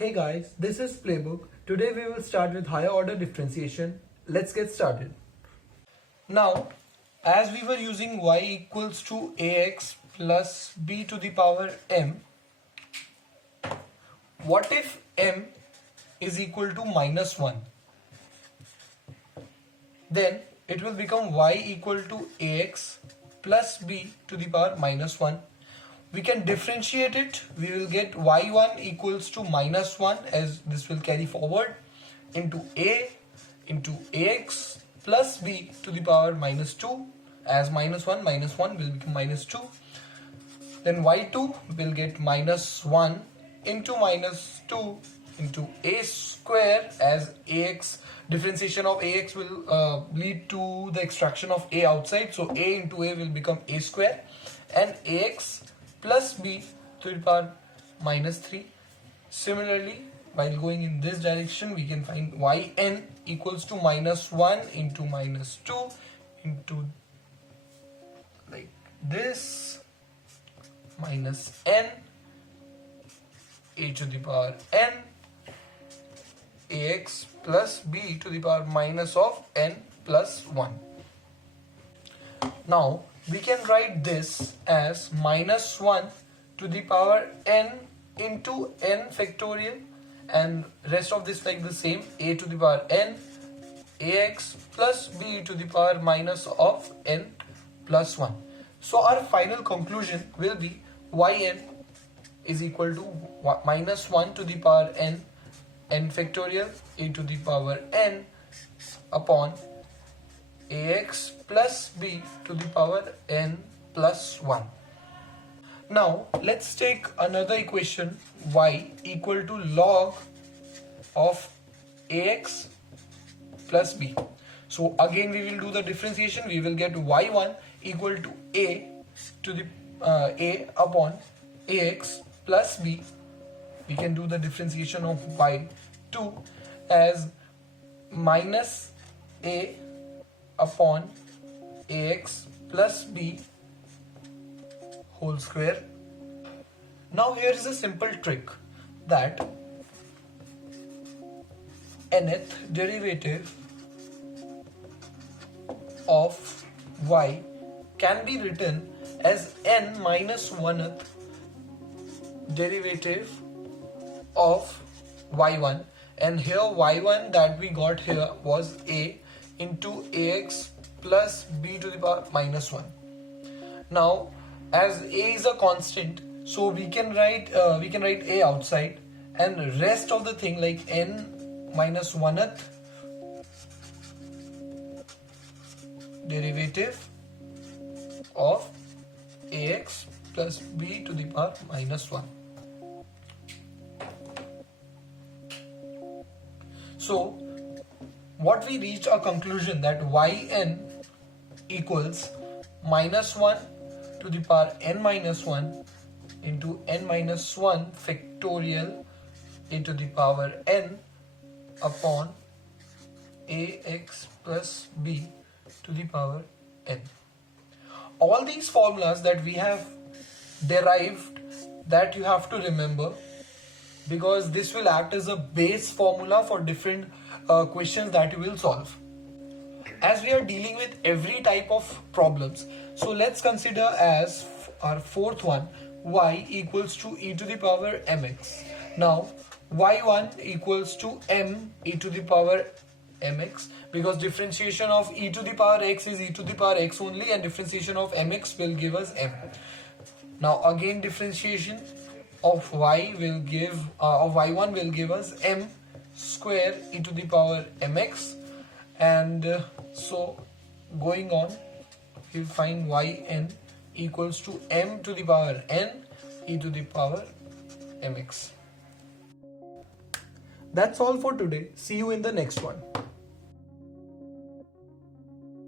Hey guys, this is Playbook. Today we will start with higher order differentiation. Let's get started. Now, as we were using y equals to ax plus b to the power m, what if m is equal to minus 1? Then it will become y equal to ax plus b to the power minus 1. We can differentiate it. We will get y1 equals to minus 1, as this will carry forward, into a into ax plus b to the power minus 2, as minus 1 will become minus 2. Then y2 will get minus 1 into minus 2 into a square, as ax, differentiation of ax will lead to the extraction of a outside, so a into a will become a square, and ax plus b to the power minus 3. Similarly, while going in this direction, we can find yn equals to minus 1 into minus 2 into, like this, minus n a to the power n ax plus b to the power minus of n plus 1. Now we can write this as minus 1 to the power n into n factorial, and rest of this like the same, a to the power n ax plus b to the power minus of n plus 1. So our final conclusion will be yn is equal to minus 1 to the power n factorial a to the power n upon ax plus b to the power n plus 1. Now let's take another equation, y equal to log of ax plus b. So again we will do the differentiation. We will get y1 equal to a to the a upon ax plus b. We can do the differentiation of y2 as minus a upon ax plus b whole square. Now here is a simple trick, that nth derivative of y can be written as n minus 1th derivative of y1, and here y1 that we got here was a into ax plus b to the power minus 1. Now as a is a constant, so we can write a outside, and rest of the thing like n minus 1th derivative of ax plus b to the power minus 1. So what we reached a conclusion that yn equals minus 1 to the power n minus 1 into n minus 1 factorial a to the power n upon ax plus b to the power n. All these formulas that we have derived, that you have to remember, because this will act as a base formula for different questions that you will solve. As we are dealing with every type of problems, so let's consider as our fourth one, y equals to e to the power mx. Now y1 equals to m e to the power mx, because differentiation of e to the power x is e to the power x only, and differentiation of mx will give us m. Now again differentiation of y will give of y1 will give us m square e to the power mx, and so going on, we find yn equals to m to the power n e to the power mx. That's all for today. See you in the next one.